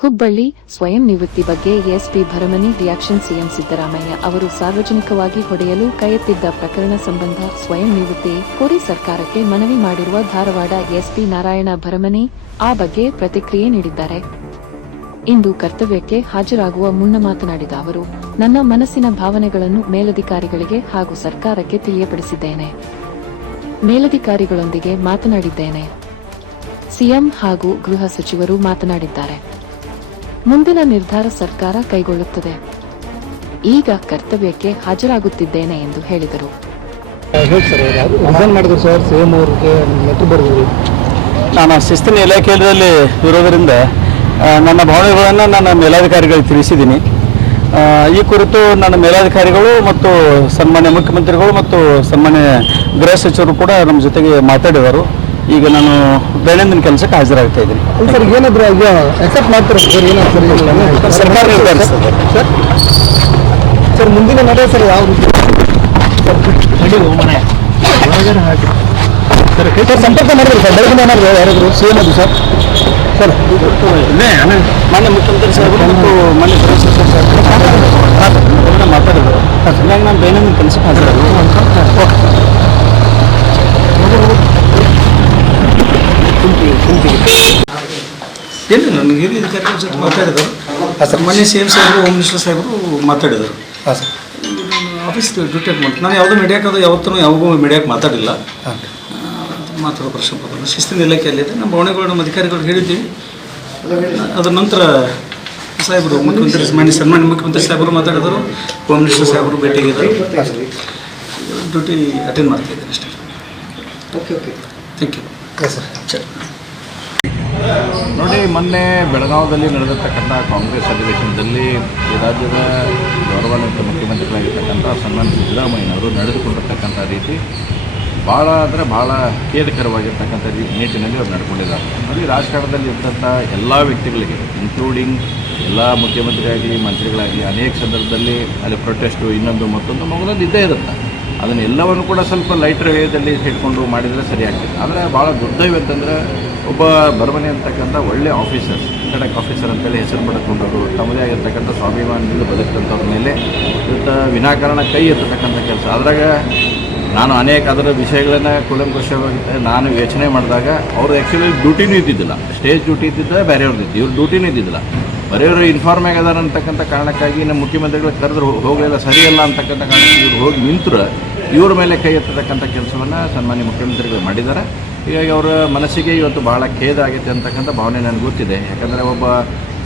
ಹುಬ್ಬಳ್ಳಿ ಸ್ವಯಂ ನಿವೃತ್ತಿ ಬಗ್ಗೆ SP Bharamani reaction CM Siddaramaiah ಅವರು ಸಾರ್ವಜನಿಕವಾಗಿ ಹೊಡೆಯಲು ಕೈಎತ್ತಿದ್ದ ಪ್ರಕರಣ ಸಂಬಂಧ ಸ್ವಯಂ ನಿವೃತ್ತಿ ಕೋರಿ ಸರ್ಕಾರಕ್ಕೆ ಮನವಿ ಮಾಡಿರುವ ಧಾರವಾಡ ಎಸ್ಪಿ ನಾರಾಯಣ ಭರಮನಿ ಆ ಬಗ್ಗೆ ಪ್ರತಿಕ್ರಿಯೆ ನೀಡಿದ್ದಾರೆ. ಇಂದು ಕರ್ತವ್ಯಕ್ಕೆ ಹಾಜರಾಗುವ ಮುನ್ನ ಮಾತನಾಡಿದ ಅವರು, ನನ್ನ ಮನಸ್ಸಿನ ಭಾವನೆಗಳನ್ನು ಮೇಲಧಿಕಾರಿಗಳಿಗೆ ಹಾಗೂ ಸರ್ಕಾರಕ್ಕೆ ತಿಳಿಯಪಡಿಸಿದ್ದೇನೆ. ಮೇಲಧಿಕಾರಿಗಳೊಂದಿಗೆ ಮಾತನಾಡಿದ್ದೇನೆ. ಸಿಎಂ ಹಾಗೂ ಗೃಹ ಸಚಿವರು ಮಾತನಾಡಿದ್ದಾರೆ. ಮುಂದಿನ ನಿರ್ಧಾರ ಸರ್ಕಾರ ಕೈಗೊಳ್ಳುತ್ತದೆ. ಈಗ ಕರ್ತವ್ಯಕ್ಕೆ ಹಾಜರಾಗುತ್ತಿದ್ದೇನೆ ಎಂದು ಹೇಳಿದರು. ನಾನು ಶಿಸ್ತಿನ ಇಲಾಖೆಯಲ್ಲಿ ಇರೋದರಿಂದ ನನ್ನ ಭಾವನೆಗಳನ್ನು ನನ್ನ ಮೇಲಾಧಿಕಾರಿಗಳಿಗೆ ತಿಳಿಸಿದ್ದೀನಿ. ಈ ಕುರಿತು ನನ್ನ ಮೇಲಾಧಿಕಾರಿಗಳು ಮತ್ತು ಸನ್ಮಾನ್ಯ ಮುಖ್ಯಮಂತ್ರಿಗಳು ಮತ್ತು ಸನ್ಮಾನ್ಯ ಗೃಹ ಸಚಿವರು ಕೂಡ ನಮ್ಮ ಜೊತೆಗೆ ಮಾತಾಡಿದರು. ಈಗ ನಾನು ದೈನಂದಿನ ಕೆಲಸಕ್ಕೆ ಹಾಜರಾಗ್ತಾ ಇದ್ದೀನಿ. ಸರ್ ಏನಾದರೂ ಈಗ ಅಕ್ಸೆಪ್ಟ್ ಮಾಡ್ತಾರೆ ಸರ್? ಏನಾದ್ರು ಸರ್ ಏನಿಲ್ಲ ಸರ್ಕಾರ ನಿರ್ಧರಿಸ್ತದೆ ಸರ್. ಸರ್ ಮುಂದಿನ ನಡೆ ಸರ್ ಯಾವ ರೀತಿ? ಸರ್ ಸರ್ ಸಂಪರ್ಕ ಮಾಡಿದ್ರು ಸರ್. ಬೆಳಗಿನ ಏನಾದ್ರು ಯಾರಾದ್ರು ಸಿ ಸರ್ ಅದು ಸರ್? ಸರ್. ಇಲ್ಲೇ ಮಾನ್ಯ ಮುಖ್ಯಮಂತ್ರಿ ಸರ್ ಮತ್ತು ಮಾನ್ಯ ಸರ್ ಸರ್ ಸರ್. ಮಾತಾಡಿದರು. ಹೀಗಾಗಿ ನಾನು ದೈನಂದಿನ ಕೆಲಸಕ್ಕೆ ಹಾಜರಾಗ್ತೀನಿ. ಎಲ್ಲಿ? ನಾನು ಹಿರಿಯ ಅಧಿಕಾರಿಗಳ ಜೊತೆ ಮಾತಾಡಿದರು. ಮೊನ್ನೆ ಸಿ ಎಂ ಸಾಹೇಬರು ಹೋಮ್ ಮಿನಿಸ್ಟರ್ ಸಾಹೇಬರು ಮಾತಾಡಿದರು. ಹಾಂ ಸರ್. ಆಫೀಸ್ ಡ್ಯೂಟಿ ಮಾಡ್ತೀನಿ ನಾನು ಯಾವುದೂ ಅದು ಯಾವತ್ತೂ ಯಾವಾಗೂ ಮೀಡಿಯಾಕ್ಕೆ ಮಾತಾಡಿಲ್ಲ. ಹಾಂ. ಮಾತಾಡೋ ಪ್ರಶ್ನೆ ಬರೋಲ್ಲ ಶಿಸ್ತಿನ ಇಲಾಖೆಯಲ್ಲಿದೆ ನಮ್ಮ ಭಾವನೆಗಳು ನಮ್ಮ ಅಧಿಕಾರಿಗಳು ಹೇಳಿದ್ದೀವಿ ಅದರ ನಂತರ ಸಾಹೇಬರು ಮುಖ್ಯಮಂತ್ರಿ ಮಾನ್ಯ ಸನ್ಮಾನ್ಯ ಮುಖ್ಯಮಂತ್ರಿ ಸಾಹೇಬರು ಮಾತಾಡಿದರು. ಹೋಮ್ ಮಿನಿಸ್ಟರ್ ಸಾಹೇಬರು ಭೇಟಿಯಾಗಿದ್ದರು ಡ್ಯೂಟಿ ಅಟೆಂಡ್ ಮಾಡ್ತಾ ಇದ್ದೀನಿ ಅಷ್ಟೇ. Okay okay. Thank you sir sir ನೋಡಿ, ಮೊನ್ನೆ ಬೆಳಗಾವದಲ್ಲಿ ನಡೆದಿರ್ತಕ್ಕಂಥ ಕಾಂಗ್ರೆಸ್ ಅಧಿವೇಶನದಲ್ಲಿ ಈ ರಾಜ್ಯದ ಗೌರವಾನ್ವಿತ ಮುಖ್ಯಮಂತ್ರಿಗಳಾಗಿರ್ತಕ್ಕಂಥ ಸನ್ಮಾನ್ಯ ಸಿದ್ದರಾಮಯ್ಯನವರು ನಡೆದುಕೊಂಡಿರ್ತಕ್ಕಂಥ ರೀತಿ ಭಾಳ ಅಂದರೆ ಭಾಳ ಖೇದಕರವಾಗಿರ್ತಕ್ಕಂಥ ರೀತಿ ನಿಟ್ಟಿನಲ್ಲಿ ಅವ್ರು ನಡ್ಕೊಂಡಿದ್ದಾರೆ. ನೋಡಿ, ರಾಜಕಾರಣದಲ್ಲಿ ಇರ್ತಂಥ ಎಲ್ಲ ವ್ಯಕ್ತಿಗಳಿಗೆ ಇನ್ಕ್ಲೂಡಿಂಗ್ ಎಲ್ಲ ಮುಖ್ಯಮಂತ್ರಿಗಳಾಗಿ ಮಂತ್ರಿಗಳಾಗಲಿ, ಅನೇಕ ಸಂದರ್ಭದಲ್ಲಿ ಅಲ್ಲಿ ಪ್ರೊಟೆಸ್ಟು ಇನ್ನೊಂದು, ಮತ್ತೊಂದು ಮಗುದೊಂದು ಇದ್ದೇ ಇರುತ್ತೆ. ಅದನ್ನೆಲ್ಲವನ್ನು ಕೂಡ ಸ್ವಲ್ಪ ಲೈಟರ್ ವೇದಲ್ಲಿ ಇಟ್ಕೊಂಡು ಮಾಡಿದರೆ ಸರಿ ಆಗ್ತದೆ ಆದರೆ ಭಾಳ ದುರ್ದೈವ ಅಂತಂದರೆ ಒಬ್ಬ ಬರಮನೆ ಅಂತಕ್ಕಂಥ ಒಳ್ಳೆ ಆಫೀಸರ್ ಇಂಟರ್ನೆಕ್ ಆಫೀಸರ್ ಅಂತೇಳಿ ಹೆಸರು ಪಡೆದುಕೊಂಡವರು, ತಮ್ಮದೇ ಆಗಿರ್ತಕ್ಕಂಥ ಸ್ವಾಭಿಮಾನದಿಂದ ಬದುಕಂಥವ್ರ ಮೇಲೆ ಇವತ್ತು ವಿನಾಕಾರಣ ಕೈ ಎತ್ತತಕ್ಕಂಥ ಕೆಲಸ. ಅದ್ರಾಗ ನಾನು ಅನೇಕ ಅದರ ವಿಷಯಗಳನ್ನು ಕೂಲಂಕುಷವಾಗಿ ನಾನು ಯೋಚನೆ ಮಾಡಿದಾಗ ಅವರು ಆ್ಯಕ್ಚುಲಿ ಡ್ಯೂಟಿನೂ ಇದ್ದಿದ್ದಿಲ್ಲ. ಸ್ಟೇಜ್ ಡ್ಯೂಟಿ ಇದ್ದಿದ್ದ ಬೇರೆಯವ್ರದ್ದು ಇದ್ದು ಇವ್ರು ಡ್ಯೂಟಿನೂ ಇದ್ದಿದ್ದಿಲ್ಲ. ಬರೆಯವರು ಇನ್ಫಾರ್ಮ್ ಆಗಿದ್ದಾರೆ ಅಂತಕ್ಕಂಥ ಕಾರಣಕ್ಕಾಗಿ ನಮ್ಮ ಮುಖ್ಯಮಂತ್ರಿಗಳು ಕರೆದ್ರು ಹೋಗಲಿಲ್ಲ, ಸರಿಯಲ್ಲ ಅಂತಕ್ಕಂಥ ಕಾರಣಕ್ಕೆ ಇವ್ರು ಹೋಗಿ ನಿಂತರು ಇವ್ರ ಮೇಲೆ ಕೈ ಎತ್ತತಕ್ಕಂಥ ಕೆಲಸವನ್ನು ಸನ್ಮಾನ್ಯ ಮುಖ್ಯಮಂತ್ರಿಗಳು ಮಾಡಿದ್ದಾರೆ. ಹೀಗಾಗಿ ಅವರ ಮನಸ್ಸಿಗೆ ಇವತ್ತು ಭಾಳ ಖೇದ ಆಗಿದೆ ಅಂತಕ್ಕಂಥ ಭಾವನೆ ನನಗೆ ಗೊತ್ತಿದೆ. ಯಾಕಂದರೆ ಒಬ್ಬ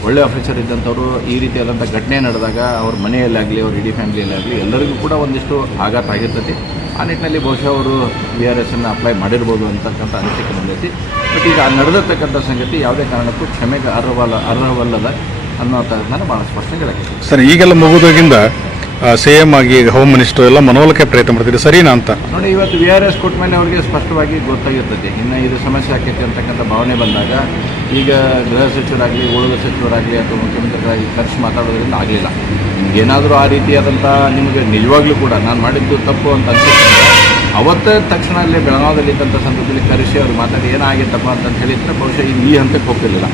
ಒಳ್ಳೆ ಆಫೀಸರ್ ಇದ್ದಂಥವ್ರು ಈ ರೀತಿಯಾದಂಥ ಘಟನೆ ನಡೆದಾಗ ಅವ್ರ ಮನೆಯಲ್ಲಾಗಲಿ, ಅವ್ರ ಇಡೀ ಫ್ಯಾಮಿಲಿಯಲ್ಲಾಗಲಿ ಎಲ್ಲರಿಗೂ ಕೂಡ ಒಂದಿಷ್ಟು ಆಘಾತ ಆಗಿರ್ತೈತಿ. ಆ ನಿಟ್ಟಿನಲ್ಲಿ ಬಹುಶಃ ಅವರು ವಿ ಆರ್ ಎಸ್ ಅನ್ನು ಅಪ್ಲೈ ಮಾಡಿರ್ಬೋದು ಅಂತಕ್ಕಂಥ ಅನಿಸಿಕೆ ಬಂದೈತಿ. ಬಟ್ ಈಗ ನಡೆದಿರ್ತಕ್ಕಂಥ ಸಂಗತಿ ಯಾವುದೇ ಕಾರಣಕ್ಕೂ ಕ್ಷಮೆಗೆ ಅರ್ಹವಲ್ಲ ಅರ್ಹವಲ್ಲದ ನಾನು ಭಾಳ ಸ್ಪಷ್ಟ ಹೇಳಕ್ಕೆ ಸರ್, ಈಗೆಲ್ಲ ಮುಗಿದೋಗಿಂದ ಸಿ ಎಂ ಆಗಿ ಹೋಮ್ ಮಿನಿಸ್ಟರ್ ಎಲ್ಲ ಮನವೊಲಿಕೆ ಪ್ರಯತ್ನ ಮಾಡ್ತಿದ್ರು ಸರಿನಾ ಅಂತ? ನೋಡಿ, ಇವತ್ತು ವಿ ಆರ್ ಎಸ್ ಕೊಟ್ಟಮೇಲೆ ಅವರಿಗೆ ಸ್ಪಷ್ಟವಾಗಿ ಗೊತ್ತಾಗಿರ್ತದೆ. ಇನ್ನು ಇದು ಸಮಸ್ಯೆ ಆಕೈತೆ ಅಂತಕ್ಕಂಥ ಭಾವನೆ ಬಂದಾಗ ಈಗ ಗೃಹ ಸಚಿವರಾಗಲಿ ಉಳಿದ ಸಚಿವರಾಗಲಿ ಅಥವಾ ಮುಖ್ಯಮಂತ್ರಿಗಳಾಗಿ ಖರ್ಚು ಮಾತಾಡೋದ್ರಿಂದ ಆಗಲಿಲ್ಲ. ಏನಾದರೂ ಆ ರೀತಿಯಾದಂಥ ನಿಮಗೆ ನಿಜವಾಗ್ಲೂ ಕೂಡ ನಾನು ಮಾಡಿದ್ದು ತಪ್ಪು ಅಂತ ಅನ್ಸುತ್ತೆ. ಅವತ್ತೇ ತಕ್ಷಣ ಅಲ್ಲಿ ಬೆಳಗಾವದಲ್ಲಿದ್ದಂಥ ಸಂದರ್ಭದಲ್ಲಿ ಕರೆಸಿ ಅವ್ರು ಮಾತಾಡಿ ಏನಾಗಿತ್ತಪ್ಪ ಅಂತ ಹೇಳಿದ್ರೆ ಬಹುಶಃ ಈ ಹಂತಕ್ಕೆ ಹೋಗ್ತಿರ್ಲಿಲ್ಲ.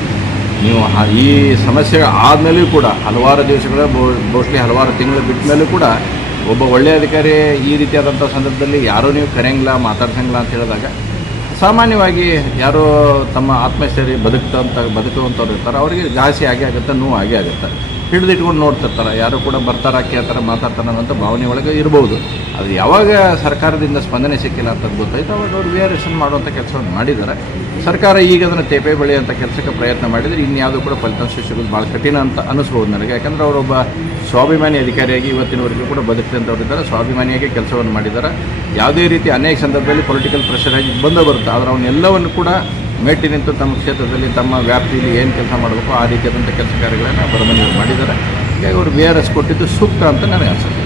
ನೀವು ಈ ಸಮಸ್ಯೆ ಆದಮೇಲೂ ಕೂಡ ಹಲವಾರು ದಿವಸಗಳ ಮೋಸ್ಟ್ಲಿ ಹಲವಾರು ತಿಂಗಳು ಬಿಟ್ಟ ಮೇಲೂ ಕೂಡ ಒಬ್ಬ ಒಳ್ಳೆಯ ಅಧಿಕಾರಿ ಈ ರೀತಿಯಾದಂಥ ಸಂದರ್ಭದಲ್ಲಿ ಯಾರೂ ನೀವು ಕರೆಯಂಗಿಲ್ಲ, ಮಾತಾಡ್ಸಂಗಿಲ್ಲ ಅಂತ ಹೇಳಿದಾಗ ಸಾಮಾನ್ಯವಾಗಿ ಯಾರೋ ತಮ್ಮ ಆತ್ಮಸ್ಥೈರ್ಯ ಬದುಕ್ತಂತ, ಬದುಕುವಂಥವ್ರು ಇರ್ತಾರೆ. ಅವರಿಗೆ ಜಾಸ್ತಿ ಆಗೇ ಆಗುತ್ತೆ, ನೋವು ಆಗೇ ಆಗುತ್ತೆ. ಹಿಡಿದಿಟ್ಕೊಂಡು ನೋಡ್ತಿರ್ತಾರೆ. ಯಾರು ಕೂಡ ಬರ್ತಾರ, ಕೇಳ್ತಾರೆ, ಮಾತಾಡ್ತಾರೆ ಅನ್ನೋಂಥ ಭಾವನೆ ಒಳಗೆ ಇರ್ಬೋದು. ಅದು ಯಾವಾಗ ಸರ್ಕಾರದಿಂದ ಸ್ಪಂದನೆ ಸಿಕ್ಕಿಲ್ಲ ಅಂತ ಗೊತ್ತಾಯ್ತು. ಅವಾಗ ಅವ್ರು ವಿ ಆರ್ ಎಸ್ ಮಾಡುವಂಥ ಕೆಲಸವನ್ನು ಮಾಡಿದ್ದಾರೆ. ಸರ್ಕಾರ ಈಗ ಅದನ್ನು ತೇಪೆ ಬೆಳೆಯುವಂಥ ಕೆಲಸಕ್ಕೆ ಪ್ರಯತ್ನ ಮಾಡಿದರೆ ಇನ್ಯಾವುದೂ ಕೂಡ ಫಲಿತಾಂಶ ಸಿಗೋದು ಭಾಳ ಕಠಿಣ ಅಂತ ಅನಿಸ್ಬೋದು ನನಗೆ. ಯಾಕಂದರೆ ಅವರೊಬ್ಬ ಸ್ವಾಭಿಮಾನಿ ಅಧಿಕಾರಿಯಾಗಿ ಇವತ್ತಿನವರೆಗೂ ಕೂಡ ಬದುಕ್ತಂಥವ್ರು ಇದ್ದಾರೆ ಸ್ವಾಭಿಮಾನಿಯಾಗಿ ಕೆಲಸವನ್ನು ಮಾಡಿದ್ದಾರೆ. ಯಾವುದೇ ರೀತಿ ಅನೇಕ ಸಂದರ್ಭದಲ್ಲಿ ಪೊಲಿಟಿಕಲ್ ಪ್ರೆಷರ್ ಆಗಿ ಬಂದೇ ಬರುತ್ತೆ. ಆದರೆ ಅವನ್ನೆಲ್ಲವನ್ನು ಕೂಡ ಮೆಟ್ಟಿ ನಿಂತು ತಮ್ಮ ಕ್ಷೇತ್ರದಲ್ಲಿ ತಮ್ಮ ವ್ಯಾಪ್ತಿಯಲ್ಲಿ ಏನು ಕೆಲಸ ಮಾಡಬೇಕು ಆ ರೀತಿಯಾದಂಥ ಕೆಲಸ ಕಾರ್ಯಗಳನ್ನು ಬರಮನಿಯವರು ಮಾಡಿದ್ದಾರೆ. ಹೀಗಾಗಿ ಅವರು ಬಿ ಆರ್ ಎಸ್ ಕೊಟ್ಟಿದ್ದು ಸೂಕ್ತ ಅಂತ ನನಗೆ ಅನ್ಸುತ್ತೆ.